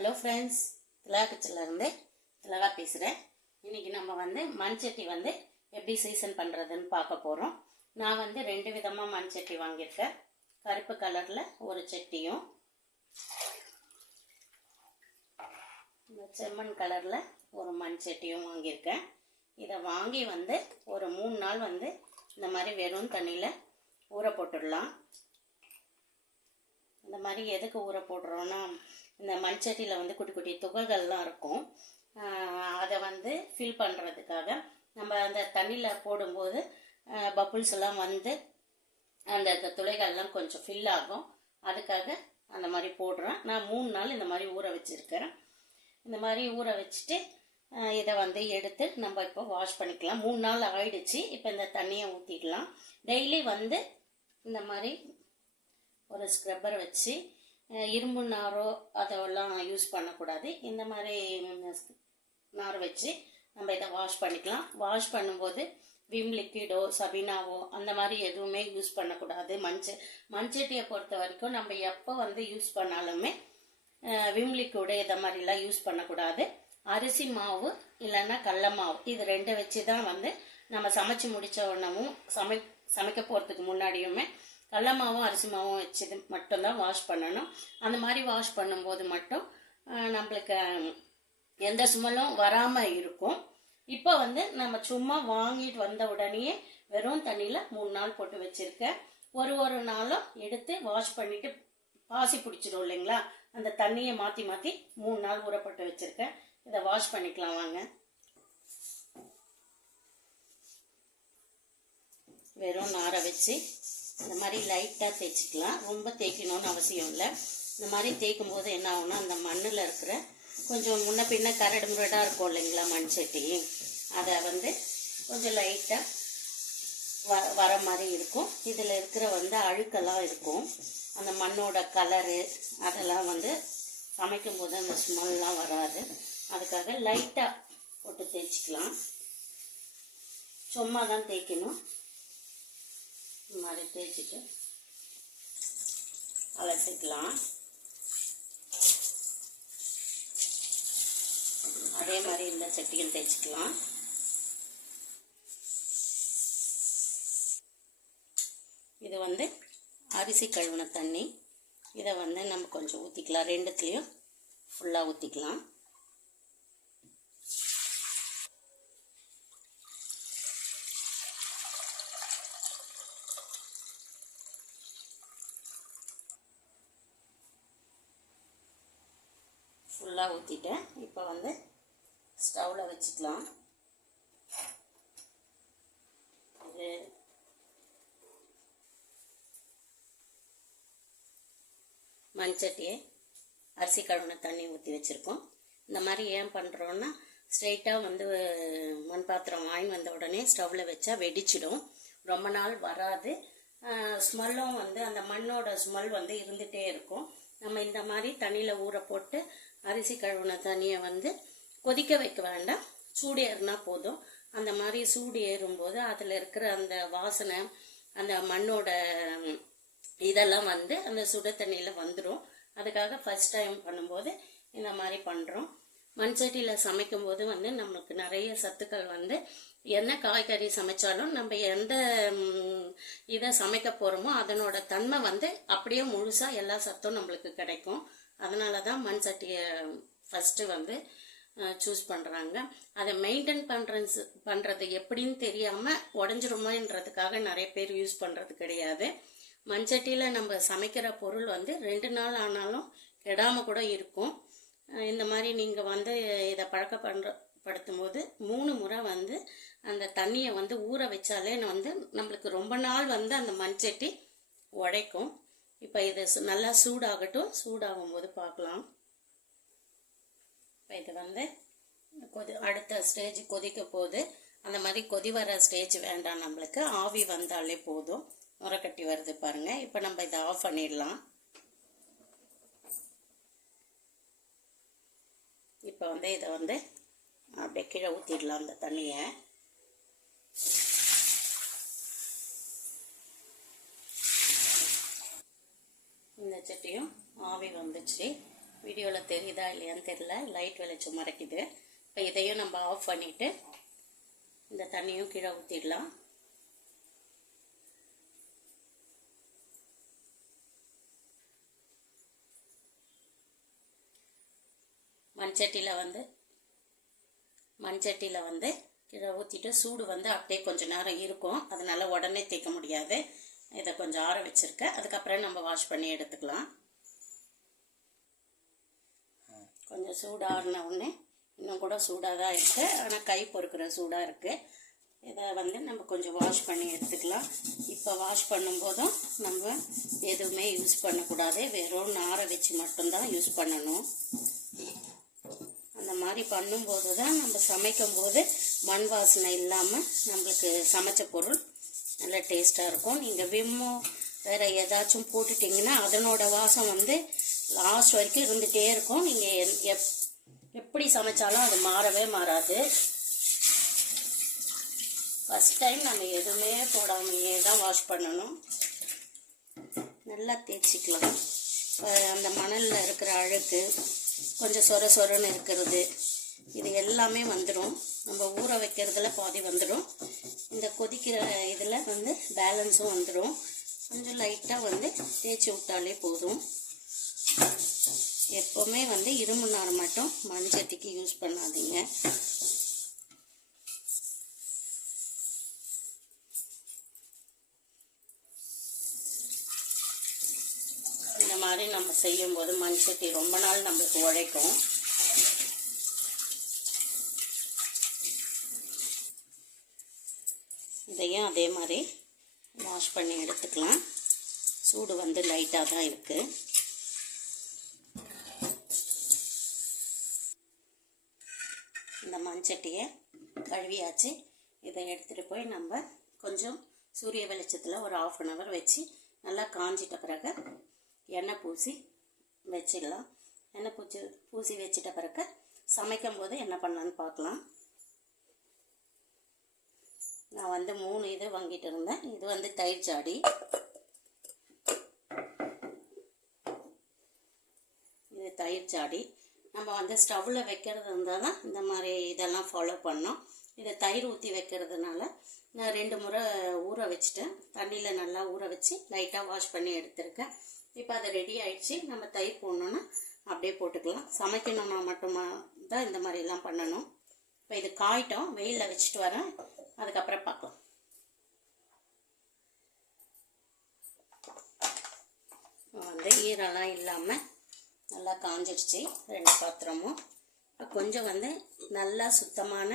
Hello friends திலாக்கச்சிலேருந்து திலகா பேசுகிறேன் இன்றைக்கி நம்ம வந்து மண்சட்டி வந்து எப்படி சீசன் பண்ணுறதுன்னு பார்க்க போகிறோம் நான் வந்து ரெண்டு விதமாக மண்சட்டி வாங்கியிருக்கேன். கருப்பு கலரில் ஒரு சட்டியும் இந்த செம்மண் கலரில் ஒரு மண் சட்டியும் வாங்கியிருக்கேன். இதை வாங்கி வந்து ஒரு மூணு நாள் வந்து இந்த மாதிரி வெறும் தண்ணியில் ஊற போட்டுடலாம். இந்த மாதிரி எதுக்கு ஊற போடுறோன்னா இந்த மண்சட்டியில் வந்து குட்டி குட்டி துகள்கள்லாம் இருக்கும். அதை வந்து ஃபில் பண்ணுறதுக்காக நம்ம அந்த தண்ணியில் போடும்போது பப்புள்ஸ் எல்லாம் வந்து அந்த துளைகள்லாம் கொஞ்சம் ஃபில் ஆகும். அதுக்காக அந்த மாதிரி போடுறேன். நான் மூணு நாள் இந்த மாதிரி ஊற வச்சுருக்கிறேன். இந்த மாதிரி ஊற வச்சுட்டு இதை வந்து எடுத்து நம்ம இப்போ வாஷ் பண்ணிக்கலாம். மூணு நாள் ஆயிடுச்சு. இப்போ இந்த தண்ணியை ஊற்றிக்கலாம் டெய்லி வந்து இந்த மாதிரி ஒரு ஸ்க்ரப்பர் வச்சு இரும்பு நாரோ அதெல்லாம் யூஸ் பண்ணக்கூடாது. இந்த மாதிரி நார் வச்சு நம்ம இதை வாஷ் பண்ணிக்கலாம். வாஷ் பண்ணும்போது விம் லிக்விடோ சபினாவோ அந்த மாதிரி எதுவுமே யூஸ் பண்ணக்கூடாது. மஞ்ச மஞ்சட்டியை பொறுத்த வரைக்கும் நம்ம எப்போ வந்து யூஸ் பண்ணாலுமே விம் லிக்விடு இதை மாதிரிலாம் யூஸ் பண்ணக்கூடாது. அரிசி மாவு இல்லைன்னா கடல மாவு இது ரெண்டு வச்சு தான் வந்து நம்ம சமைச்சு முடித்த உடனமும் சமை சமைக்க போகிறதுக்கு முன்னாடியுமே கடல மாவும் அரிசி மாவும் வச்சு மட்டும்தான் வாஷ் பண்ணணும். அந்த மாதிரி வாஷ் பண்ணும்போது மட்டும் நம்மளுக்கு எந்த சுமலும் வராமல் இருக்கும். இப்போ வந்து நம்ம சும்மா வாங்கிட்டு வந்த உடனேயே வெறும் தண்ணியில் மூணு நாள் போட்டு வச்சுருக்கேன் ஒரு ஒரு நாளும் எடுத்து வாஷ் பண்ணிவிட்டு பாசி பிடிச்சிடும் இல்லைங்களா? அந்த தண்ணியை மாற்றி மாற்றி மூணு நாள் ஊறப்பட்டு வச்சுருக்கேன் இதை வாஷ் பண்ணிக்கலாம் வாங்க. வெறும் நாரை வச்சு இந்த மாதிரி லைட்டாக தேய்ச்சிக்கலாம். ரொம்ப தேய்க்கணும்னு அவசியம் இல்லை. இந்த மாதிரி தேய்க்கும் போது என்ன ஆகும்னா அந்த மண்ணில் இருக்கிற கொஞ்சம் முன்ன பின்ன கரடு முரடாக இருக்கும் இல்லைங்களா மண் சட்டி அதை வந்து கொஞ்சம் லைட்டாக வ வர மாதிரி இருக்கும். இதில் இருக்கிற வந்து அழுக்கெல்லாம் இருக்கும். அந்த மண்ணோட கலரு அதெல்லாம் வந்து சமைக்கும் போது அந்த ஸ்மெல்லாம் வராது. அதுக்காக லைட்டாக போட்டு தேய்ச்சிக்கலாம். சும்மா தான் தேய்க்கணும். மாதிரி தேய்ச்சிட்டு அலசிக்கலாம். அதே மாதிரி இந்த சட்டியும் தேய்ச்சிக்கலாம். இது வந்து அரிசி கழுவின தண்ணி. இதை வந்து நம்ம கொஞ்சம் ஊற்றிக்கலாம் ரெண்டுத்துலேயும் ஃபுல்லாக ஊற்றிக்கலாம் ஃபுல்லாக ஊற்றிட்டேன் இப்போ வந்து ஸ்டவ்வில் வச்சுக்கலாம். இது மண்சட்டியை அரிசி கழுவுன தண்ணி ஊற்றி வச்சுருக்கோம். இந்த மாதிரி ஏன் பண்ணுறோன்னா ஸ்ட்ரெயிட்டாக வந்து மண் பாத்திரம் வாங்கி வந்த உடனே ஸ்டவ்வில் வச்சா வெடிச்சிடும். ரொம்ப நாள் வராது. ஸ்மெல்லும் வந்து அந்த மண்ணோட ஸ்மெல் வந்து இருந்துகிட்டே இருக்கும். நம்ம இந்த மாதிரி தண்ணியில் ஊற போட்டு அரிசி கழுவின தண்ணியை வந்து கொதிக்க வைக்க வேண்டாம். சூடு ஏறினா போதும். அந்த மாதிரி சூடு ஏறும்போது அதில் இருக்கிற அந்த வாசனை அந்த மண்ணோட இதெல்லாம் வந்து அந்த சுட தண்ணியில் வந்துடும் அதுக்காக ஃபஸ்ட் டைம் பண்ணும்போது இந்த மாதிரி பண்ணுறோம் மண் சட்டியில் சமைக்கும் போது வந்து நம்மளுக்கு நிறைய சத்துக்கள் வந்து என்ன காய்கறி சமைச்சாலும் நம்ம எந்த இதை சமைக்க போகிறோமோ அதனோட தன்மை வந்து அப்படியே முழுசாக எல்லா சத்தும் நம்மளுக்கு கிடைக்கும். அதனால தான் மண் சட்டியை ஃபஸ்ட்டு வந்து சூஸ் பண்ணுறாங்க அதை மெயின்டைன் பண்ணுறது பண்ணுறது எப்படின்னு தெரியாமல் உடஞ்சிருமோன்றதுக்காக நிறைய பேர் யூஸ் பண்ணுறது கிடையாது. மண்சட்டியில் நம்ம சமைக்கிற பொருள் வந்து ரெண்டு நாள் ஆனாலும் கெடாமல் கூட இருக்கும். இந்த மாதிரி நீங்கள் வந்து இதை பழக்க பண்ணுற படுத்தும் போது மூணு முறை வந்து அந்த தண்ணியை வந்து ஊற வச்சாலே வந்து நம்மளுக்கு ரொம்ப நாள் வந்து அந்த மண்சட்டி உடைக்கும். இப்போ இது சு- நல்லா சூடாகட்டும். சூடாகும் போது பார்க்கலாம் இப்போ இது வந்து கொதி அடுத்த ஸ்டேஜ் கொதிக்க போது அந்த மாதிரி கொதி வர ஸ்டேஜ் வேண்டாம் நம்மளுக்கு. ஆவி வந்தாலே போதும். முறைக்கட்டி வருது பாருங்கள் இப்போ நம்ம இதை ஆஃப் பண்ணிடலாம். இப்போ வந்து இதை வந்து அப்படியே கீழே ஊற்றிடலாம் அந்த தண்ணியை. இந்த சட்டியும் ஆவி வந்துச்சு. வீடியோவில் தெரியுதா இல்லையான்னு தெரியல. லைட் வெளிச்சம் மறைக்குது. இப்போ இதையும் நம்ம ஆஃப் பண்ணிவிட்டு இந்த தண்ணியும் கீழே ஊற்றிடலாம் மண்சட்டியில் வந்து மண்சட்டியில் வந்து கீழே ஊற்றிட்டு சூடு வந்து அப்படியே கொஞ்சம் நேரம் இருக்கும். அதனால் உடனே தேய்க்க முடியாது. இதை கொஞ்சம் ஆற வச்சுருக்கேன் அதுக்கப்புறம் நம்ம வாஷ் பண்ணி எடுத்துக்கலாம். கொஞ்சம் சூடாகின உடனே இன்னும் கூட சூடாக தான் இருக்குது ஆனால் கை பொறுக்கிற சூடாக இருக்குது இதை வந்து நம்ம கொஞ்சம் வாஷ் பண்ணி எடுத்துக்கலாம். இப்போ வாஷ் பண்ணும்போதும் நம்ம எதுவுமே யூஸ் பண்ணக்கூடாது. வெறும் நாரை வச்சு மட்டும்தான் யூஸ் பண்ணணும். அந்த மாதிரி பண்ணும்போது தான் நம்ம சமைக்கும் போது மண் வாசனை இல்லாமல் நம்மளுக்கு சமைச்ச பொருள் நல்லா டேஸ்ட்டாக இருக்கும். நீங்கள் விம்மோ வேறு ஏதாச்சும் போட்டுட்டிங்கன்னா அதனோட வாசம் வந்து லாஸ்ட் வரைக்கும் இருந்துகிட்டே இருக்கும். நீங்கள் எப் எப்படி சமைச்சாலும் அது மாறவே மாறாது. ஃபஸ்ட் டைம் நம்ம எதுவுமே போடாமையே தான் வாஷ் பண்ணணும். நல்லா தேய்ச்சிக்கலாம். அந்த மணலில் இருக்கிற அழுக்கு கொஞ்சம் சொர சொரன்னு இருக்கிறது. இது எல்லாமே வந்துடும் நம்ம ஊற வைக்கிறதுல பாதி வந்துடும் இந்த கொதிக்கிற இதில் வந்து பேலன்ஸும் வந்துடும் கொஞ்சம் லைட்டாக வந்து தேய்ச்சி விட்டாலே போதும். எப்போவுமே வந்து இரும்பு நார் மட்டும் மண்சட்டிக்கு யூஸ் பண்ணாதீங்க. இந்த மாதிரி நம்ம செய்யும்போது மண் சட்டி ரொம்ப நாள் நம்மளுக்கு உழைக்கும். இதையும் அதே மாதிரி வாஷ் பண்ணி எடுத்துக்கலாம். சூடு வந்து லைட்டாக தான் இருக்குது இந்த மண்சட்டியை கழுவியாச்சு. இதை எடுத்துகிட்டு போய் நம்ம கொஞ்சம் சூரிய வெளிச்சத்தில் ஒரு ஆஃப் அன் ஹவர் வச்சு நல்லா காஞ்சிட்ட பிறகு எண்ணெய் பூசி வச்சிடலாம். எண்ணெய் பூச்சி பூசி வச்சிட்ட பிறகு சமைக்கும் போது என்ன பண்ணலான்னு பார்க்கலாம். நான் வந்து மூணு இது வாங்கிட்டு இருந்தேன். இது வந்து தயிர் சாடி. இது தயிர் சாடி. நம்ம வந்து ஸ்டவ்வில் வைக்கிறது இருந்தால் தான் இந்த மாதிரி இதெல்லாம் ஃபாலோ பண்ணோம். இதை தயிர் ஊற்றி வைக்கிறதுனால நான் ரெண்டு முறை ஊற வச்சுட்டேன். தண்ணியில் நல்லா ஊற வச்சு லைட்டாக வாஷ் பண்ணி எடுத்திருக்கேன். இப்போ அது ரெடி ஆயிடுச்சு. நம்ம தயிர் போடணுன்னா அப்படியே போட்டுக்கலாம். சமைக்கணும்னா மட்டுமா தான் இந்த மாதிரிலாம் பண்ணணும். இப்போ இது காயிட்டோம் வெயிலில் வச்சுட்டு வரேன். அதுக்கப்புறம் பார்க்கலாம். வந்து ஈரம்லாம் இல்லாமல் நல்லா காஞ்சிடுச்சு. ரெண்டு பாத்திரமும். கொஞ்சம் வந்து நல்லா சுத்தமான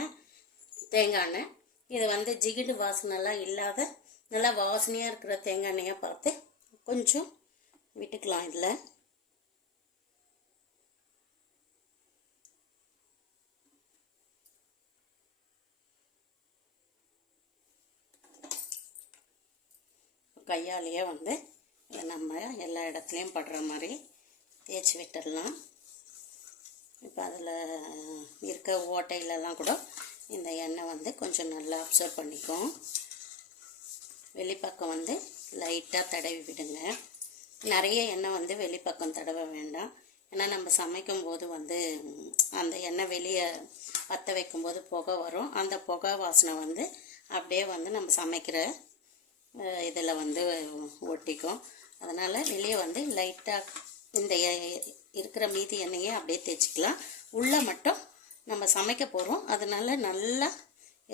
தேங்காய் எண்ணெய். இது வந்து ஜிகிடு வாசனைலாம் இல்லாத நல்லா வாசனையாக இருக்கிற தேங்காய் எண்ணெயாக பார்த்து கொஞ்சம் விட்டுக்கலாம் இதில். கையாலேயே வந்து இதை நம்ம எல்லா இடத்துலையும் படுற மாதிரி தேய்ச்சி விட்டுடலாம். இப்போ அதில் இருக்க ஓட்டையிலலாம் கூட இந்த எண்ணெய் வந்து கொஞ்சம் நல்லா அப்சர்வ் பண்ணிக்கும் வெளிப்பக்கம் வந்து லைட்டாக தடவி விடுங்க. நிறைய எண்ணெய் வந்து வெளிப்பக்கம் தடவ வேண்டாம். ஏன்னா நம்ம சமைக்கும் போது வந்து அந்த எண்ணெய் வெளியே பற்ற வைக்கும்போது புகை வரும். அந்த புகை வாசனை வந்து அப்படியே வந்து நம்ம சமைக்கிற இதில் வந்து ஒட்டிக்கும். அதனால் வெளியே வந்து லைட்டாக இந்த இருக்கிற மீதி எண்ணெயை அப்படியே தேய்ச்சிக்கலாம். உள்ளே மட்டும் நம்ம சமைக்க போகிறோம் அதனால் நல்லா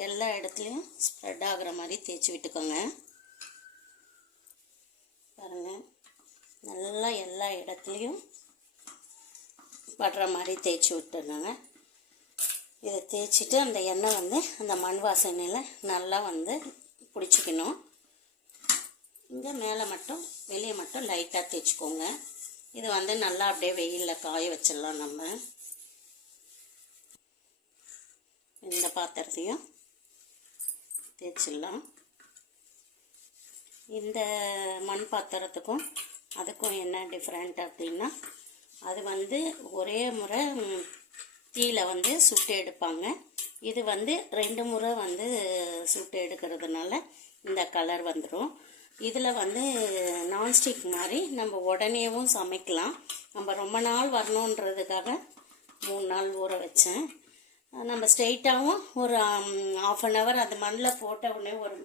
எல்லா இடத்துலையும் ஸ்ப்ரெட் ஆகிற மாதிரி தேய்ச்சி விட்டுக்கோங்க. பாருங்கள் நல்லா எல்லா இடத்துலையும் படுற மாதிரி தேய்ச்சி விட்டுருந்தாங்க இதை தேய்ச்சிட்டு அந்த எண்ணெய் வந்து அந்த மண் வாசனையில் நல்லா வந்து பிடிச்சிக்கணும். இங்கே மேலே மட்டும் வெளியே மட்டும் லைட்டாக தேய்ச்சிக்கோங்க. இது வந்து நல்லா அப்படியே வெயிலில் காய வச்சிடலாம் நம்ம. இந்த பாத்திரத்தையும் தேய்ச்சிடலாம். இந்த மண் பாத்திரத்துக்கும் அதுக்கும் என்ன டிஃப்ரெண்ட் அப்படின்னா அது வந்து ஒரே முறை தீயில் வந்து சுட்டு எடுப்பாங்க. இது வந்து ரெண்டு முறை வந்து சுட்டு எடுக்கிறதுனால இந்த கலர் வந்துடும் இதில் வந்து நான்ஸ்டிக் மாதிரி நம்ம உடனேவும் சமைக்கலாம். நம்ம ரொம்ப நாள் வரணுன்றதுக்காக மூணு நாள் ஊற வச்சேன். நம்ம ஸ்ட்ரெயிட்டாகவும் ஒரு ஆஃப் அன் ஹவர் அந்த மண்ணில் போட்ட உடனே ஒரு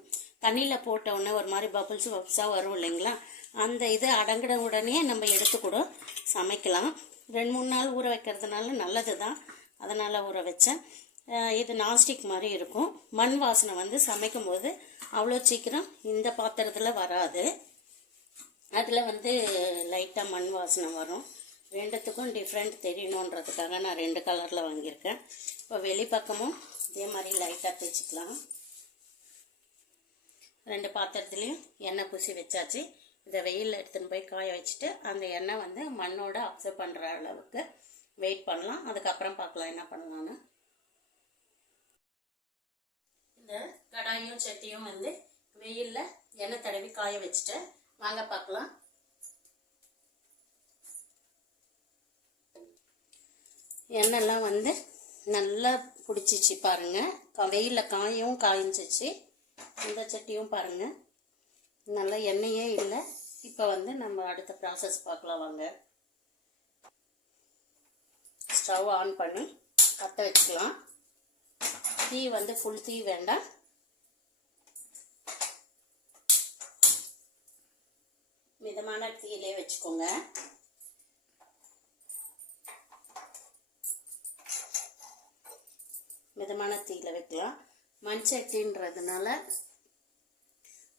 தண்ணியில் போட்ட உடனே ஒரு மாதிரி பபுள்ஸ் பப்ஸாக வரும் இல்லைங்களா? அந்த இது அடங்கின உடனே நம்ம எடுத்து கூட சமைக்கலாம். ரெண்டு மூணு நாள் ஊற வைக்கிறதுனால நல்லது தான் அதனால் ஊற வச்சேன். இது நாஸ்டிக் மாதிரி இருக்கும். மண் வாசனை வந்து சமைக்கும் போது அவ்வளோ சீக்கிரம் இந்த பாத்திரத்தில் வராது. அதில் வந்து லைட்டாக மண் வாசனை வரும். ரெண்டுத்துக்கும் டிஃப்ரெண்ட் தெரியணுன்றதுக்காக நான் ரெண்டு கலரில் வாங்கியிருக்கேன். இப்போ வெளிப்பக்கமும் இதே மாதிரி லைட்டாக தேய்ச்சிக்கலாம். ரெண்டு பாத்திரத்துலேயும் எண்ணெய் பூசி வச்சாச்சு. இதை வெயிலில் எடுத்துன்னு போய் காய வச்சுட்டு அந்த எண்ணெய் வந்து மண்ணோட அப்சர்வ் பண்ணுற அளவுக்கு வெயிட் பண்ணலாம். அதுக்கப்புறம் பார்க்கலாம் என்ன பண்ணலான்னு இந்த கடாயும் சட்டியும் வந்து வெயிலில் எண்ணெய் தடவி காய வச்சுட்டேன். வாங்க பார்க்கலாம். எண்ணெய்லாம் வந்து நல்லா பிடிச்சிச்சு பாருங்க. க- வெயில்ல காயும் காய்ஞ்சிச்சு. இந்த சட்டியும் பாருங்க. நல்லா எண்ணெயே இல்லை. இப்போ வந்து நம்ம அடுத்த ப்ராசஸ் பார்க்கலாம் வாங்க. ஸ்டவ் ஆன் பண்ணி பற்ற வச்சுக்கலாம். தீ வந்து ஃபுல் தீ வேண்டாம். மிதமான தீயிலே வச்சுக்கோங்க. மிதமான தீயில வைக்கலாம். மண்சட்டின்றதுனால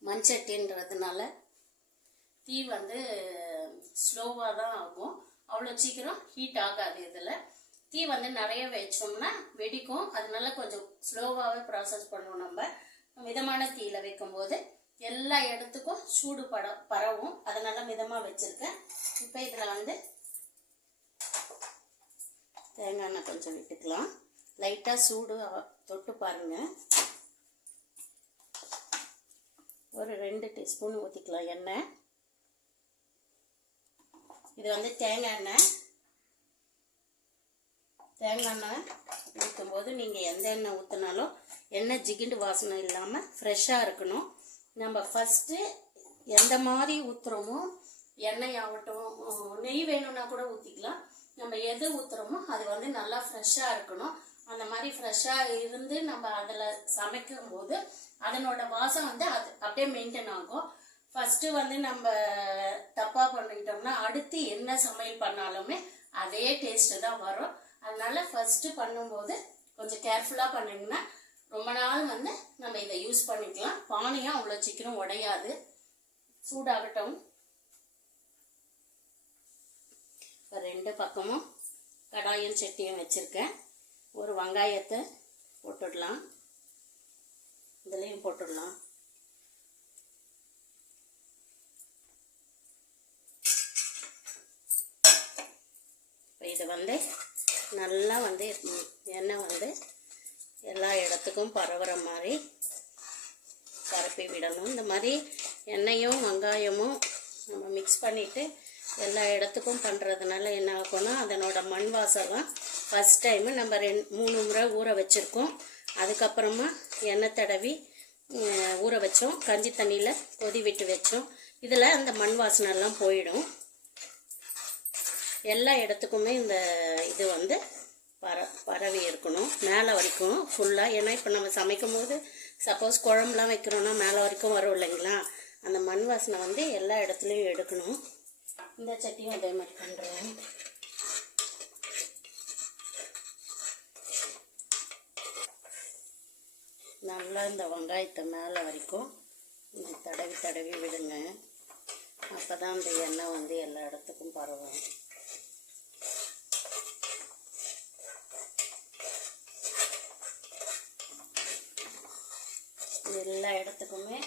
மண்சட்டின்றதுனால தீ வந்து ஸ்லோவாக தான் ஆகும். அவ்வளோ சீக்கிரம் ஹீட் ஆகாது இதில். தீ வந்து நிறைய வச்சோம்னா வெடிக்கும். அதனால கொஞ்சம் ஸ்லோவாகவே ப்ராசஸ் பண்ணுவோம் நம்ம. மிதமான தீயில வைக்கும்போது எல்லா இடத்துக்கும் சூடு பட பரவும். அதனால மிதமாக வச்சுருக்கேன். இப்போ இதில் வந்து தேங்காய் எண்ணெய் கொஞ்சம் விட்டுக்கலாம். லைட்டாக சூடு தொட்டு பாருங்க. ஒரு ரெண்டு டீஸ்பூன் ஊற்றிக்கலாம் எண்ணெய். இது வந்து தேங்காய் எண்ணெய். தேங்காய் எண்ணெய் ஊற்றும் போது நீங்கள் எந்த எண்ணெய் ஊற்றினாலும் எண்ணெய் ஜிகிண்டு வாசனை இல்லாமல் ஃப்ரெஷ்ஷாக இருக்கணும். நம்ம ஃபஸ்ட்டு எந்த மாதிரி ஊற்றுறோமோ எண்ணெய் ஆகட்டும் நெய் வேணும்னா கூட ஊற்றிக்கலாம் நம்ம எது ஊற்றுறோமோ அது வந்து நல்லா ஃப்ரெஷ்ஷாக இருக்கணும். அந்த மாதிரி ஃப்ரெஷ்ஷாக இருந்து நம்ம அதில் சமைக்கும் போது அதனோட வாசம் வந்து அது அப்படியே மெயின்டைன் ஆகும். ஃபஸ்ட்டு வந்து நம்ம தப்பாக பண்ணிக்கிட்டோம்னா அடுத்து என்ன சமையல் பண்ணாலுமே அதே டேஸ்ட்டு தான் வரும். அதனால ஃபஸ்ட்டு பண்ணும்போது கொஞ்சம் கேர்ஃபுல்லாக பண்ணிங்கன்னா ரொம்ப நாள் வந்து நம்ம இதை யூஸ் பண்ணிக்கலாம். பானையும் அவ்வளோ சீக்கிரம் உடையாது. சூடாகட்டும். இப்போ ரெண்டு பக்கமும் கடாயும் சட்டியும் வச்சுருக்கேன். ஒரு வெங்காயத்தை போட்டுடலாம். இதுலேயும் போட்டுடலாம். இப்போ இது வந்து நல்லா வந்து எண்ணெய் வந்து எல்லா இடத்துக்கும் பரவுற மாதிரி பரப்பி விடணும். இந்த மாதிரி எண்ணெயும் வெங்காயமும் நம்ம மிக்ஸ் பண்ணிவிட்டு எல்லா இடத்துக்கும் பண்ணுறதுனால என்ன ஆகும்னா அதனோட மண் வாசலாம் ஃபஸ்ட் டைமு நம்ம ரெண் மூணு முறை ஊற வச்சுருக்கோம். அதுக்கப்புறமா எண்ணெய் தடவி ஊற வச்சோம். கஞ்சி தண்ணியில் கொதி விட்டு வச்சோம். இதில் அந்த மண் வாசனைலாம் போயிடும். எல்லா இடத்துக்குமே இந்த இது வந்து பர பரவி இருக்கணும். மேலே வரைக்கும் ஃபுல்லாக ஏன்னா இப்போ நம்ம சமைக்கும் போது சப்போஸ் குழம்புலாம் வைக்கிறோன்னா மேலே வரைக்கும் வரும் இல்லைங்களா? அந்த மண் வாசனை வந்து எல்லா இடத்துலையும் எடுக்கணும். இந்த சட்டியும் அதே மாதிரி பண்ணுறேன் நல்லா இந்த வெங்காயத்தை மேலே வரைக்கும் தடவி தடவி விடுங்க. அப்போ தான் அந்த எண்ணெய் வந்து எல்லா இடத்துக்கும் பரவும். இது எல்லா இடத்துக்குமே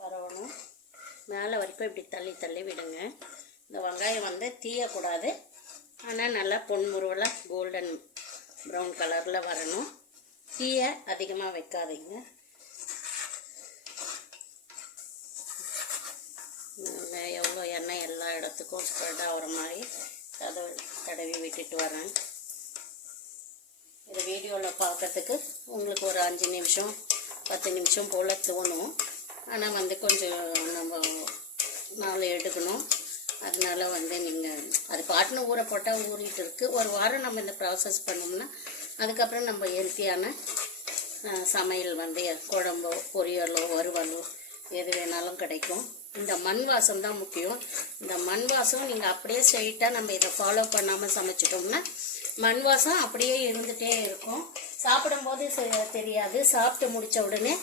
பரவணும் மேலே வரைக்கும் இப்படி தள்ளி தள்ளி விடுங்க. இந்த வெங்காயம் வந்து தீயக்கூடாது. ஆனால் நல்லா பொன்முருவலாக கோல்டன் ப்ரௌன் கலரில் வரணும். தீய அதிகமாக வைக்காதீங்க. எவ்வளோ எண்ணெய் எல்லா இடத்துக்கும் ஸ்ப்ரெட் ஆகிற மாதிரி தடவை தடவி விட்டுட்டு வரேன். இந்த வீடியோவில் பார்க்கறதுக்கு உங்களுக்கு ஒரு அஞ்சு நிமிஷம் பத்து நிமிஷம் போல் தோணும். ஆனால் வந்து கொஞ்சம் நம்ம நாள் எடுக்கணும். அதனால் வந்து நீங்கள் அது பாட்டுன்னு ஊற போட்டால் ஊறிட்டு இருக்குது ஒரு வாரம் நம்ம இந்த ப்ராசஸ் பண்ணோம்னா அதுக்கப்புறம் நம்ம ஹெல்த்தியான சமையல் வந்து குழம்போ பொரியலோ வறுவலோ எது வேணாலும் கிடைக்கும். இந்த மண் வாசம் தான் முக்கியம். இந்த மண் வாசம் நீங்கள் அப்படியே ஸ்ட்ரைட்டாக நம்ம இதை ஃபாலோ பண்ணாமல் சமைச்சிட்டோம்னா மண் வாசம் அப்படியே இருந்துகிட்டே இருக்கும் சாப்பிடும்போது தெரியாது. சாப்பிட்டு முடித்த உடனே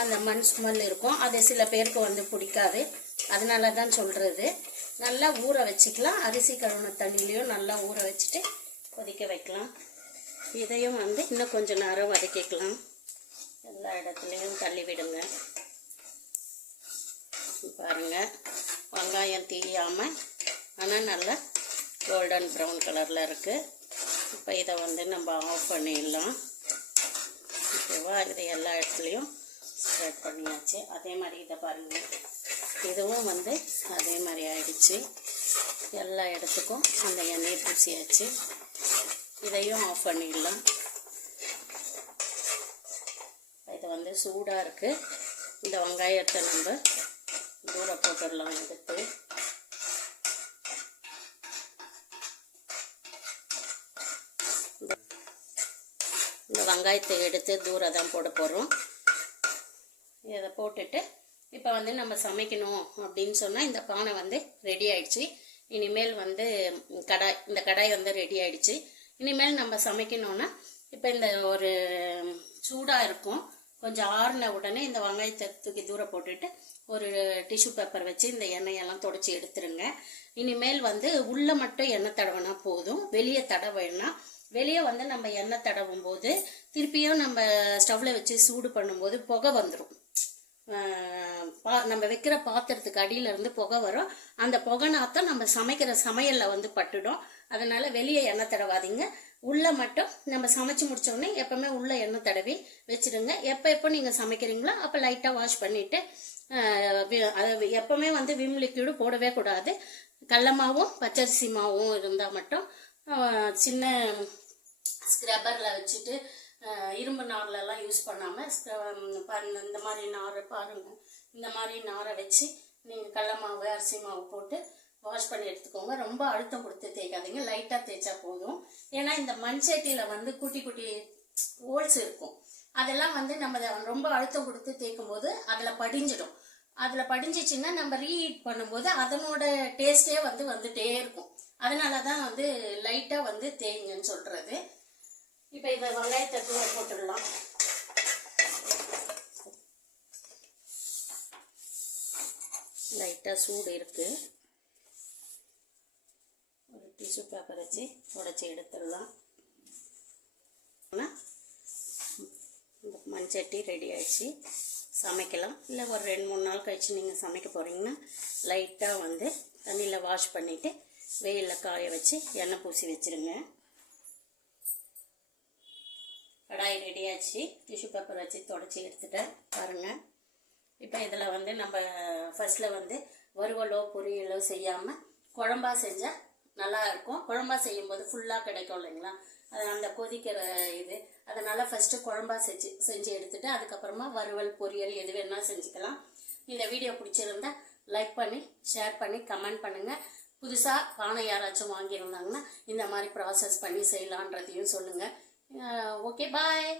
அந்த மண் ஸ்மெல் இருக்கும். அது சில பேருக்கு வந்து பிடிக்காது. அதனால தான் சொல்கிறது நல்லா ஊற வச்சுக்கலாம். அரிசி கழுவுன தண்ணியிலையும் நல்லா ஊற வச்சுட்டு கொதிக்க வைக்கலாம். இதையும் வந்து இன்னும் கொஞ்சம் நேரம் வதக்கிக்கலாம். எல்லா இடத்துலையும் தள்ளி விடுங்க. பாருங்கள் வெங்காயம் தீயாமல் ஆனால் நல்லா கோல்டன் ப்ரௌன் கலரில் இருக்குது இப்போ இதை வந்து நம்ம ஆஃப் பண்ணிடலாம். ஓகேவா இதை எல்லா இடத்துலையும் ஸ்ப்ரெட் பண்ணியாச்சு. அதே மாதிரி இதை பாருங்கள் இதுவும் வந்து அதே மாதிரி ஆயிடுச்சு. எல்லா இடத்துக்கும் அந்த எண்ணெயை பூசியாச்சு. இதையும் ஆஃப் பண்ணிடலாம். இது வந்து சூடாக இருக்குது இந்த வெங்காயத்தை நம்ம தூர போட்டுடலாம் எடுத்து. வெங்காயத்தை எடுத்து தூரம் தான் போட போகிறோம் இதை போட்டுட்டு இப்போ வந்து நம்ம சமைக்கணும் அப்படின்னு சொன்னால் இந்த பானை வந்து ரெடி ஆயிடுச்சு. இனிமேல் வந்து கடாய் இந்த கடாய் வந்து ரெடி ஆயிடுச்சு. இனிமேல் நம்ம சமைக்கணும்னா இப்போ இந்த ஒரு சூடாக இருக்கும். கொஞ்சம் ஆறின உடனே இந்த வெங்காயத்தை தூக்கி தூரம் போட்டுட்டு ஒரு டிஷ்யூ பேப்பர் வச்சு இந்த எண்ணெயெல்லாம் தொடச்சி எடுத்துருங்க. இனிமேல் வந்து உள்ளே மட்டும் எண்ணெய் தடவைனா போதும். வெளியே தடவைனா வெளியே வந்து நம்ம எண்ணெய் தடவும் போது திருப்பியும் நம்ம ஸ்டவ்வில் வச்சு சூடு பண்ணும்போது புகை வந்துடும் பா- நம்ம வைக்கிற பாத்திரத்துக்கு அடியிலேருந்து புகை வரும். அந்த புகை நாத்தம் நம்ம சமைக்கிற சமையலில் வந்து பட்டுடும். அதனால் வெளியே எண்ணெய் தடவாதீங்க. உள்ள மட்டும் நம்ம சமைச்சு முடிச்சோடனே எப்போவுமே எப்பவுமே உள்ள எண்ணெய் தடவி வச்சிடுங்க எப்போ எப்போ நீங்கள் சமைக்கிறீங்களோ அப்போ லைட்டாக வாஷ் பண்ணிவிட்டு அது எப்பவுமே வந்து விம் லிக்யூடு போடவே கூடாது. கடல மாவும் பச்சரிசி மாவும் இருந்தால் மட்டும் சின்ன ஸ்க்ரப்பரில் வச்சுட்டு இரும்பு நார்லெல்லாம் யூஸ் பண்ணாமல் பாருங்க இந்த மாதிரி நார் பாருங்க. இந்த மாதிரி நாரை வச்சு நீங்கள் கடல மாவு அரிசி மாவு போட்டு வாஷ் பண்ணி எடுத்துக்கோங்க. ரொம்ப அழுத்தம் கொடுத்து தேய்க்காதீங்க. லைட்டாக தேய்ச்சா போதும். ஏன்னா இந்த மண் சட்டியில் வந்து குட்டி குட்டி ஹோல்ஸ் இருக்கும். அதெல்லாம் வந்து நம்ம ரொம்ப அழுத்தம் கொடுத்து தேய்க்கும் போது அதில் படிஞ்சிடும். அதில் படிஞ்சிச்சுன்னா நம்ம ரீஹீட் பண்ணும்போது அதனோட டேஸ்டே வந்து வந்துட்டே இருக்கும். அதனால தான் வந்து லைட்டாக வந்து தேய்ங்கன்னு சொல்கிறது இப்போ இதை வெங்காயத்தை தூர போட்டுடலாம். லைட்டாக சூடு இருக்குது ஒரு டிஷ்யூ பேப்பர் வச்சு உடச்சி எடுத்துடலாம். ஆனால் இந்த மண்சட்டி ரெடி ஆயிடுச்சு. சமைக்கலாம். இல்லை ஒரு ரெண்டு மூணு நாள் கழிச்சு நீங்கள் சமைக்க போகிறீங்கன்னா லைட்டாக வந்து தண்ணியில் வாஷ் பண்ணிவிட்டு வெயிலில் காய வச்சு எண்ணெய் பூசி வச்சிருங்க. கடாய் ரெடியாச்சு டிஷ்யூ பேப்பர் வச்சு தொடச்சி எடுத்துட்டேன் பாருங்கள் இப்போ இதில் வந்து நம்ம ஃபர்ஸ்ட்டில் வந்து வறுவலோ பொரியலோ செய்யாமல் குழம்பா செஞ்சால் நல்லா இருக்கும் குழம்பா செய்யும்போது ஃபுல்லாக கிடைக்கும் இல்லைங்களா? அது அந்த கொதிக்கிற இது. அதனால் ஃபஸ்ட்டு குழம்பா செஞ்சு செஞ்சு எடுத்துட்டு அதுக்கப்புறமா வறுவல் பொரியல் எது வேணால் செஞ்சுக்கலாம். இந்த வீடியோ பிடிச்சிருந்தா லைக் பண்ணி ஷேர் பண்ணி கமெண்ட் பண்ணுங்கள் புதுசாக பானை யாராச்சும் வாங்கியிருந்தாங்கன்னா இந்த மாதிரி ப்ராசஸ் பண்ணி செய்யலான்றதையும் சொல்லுங்கள் ஓகே பாய்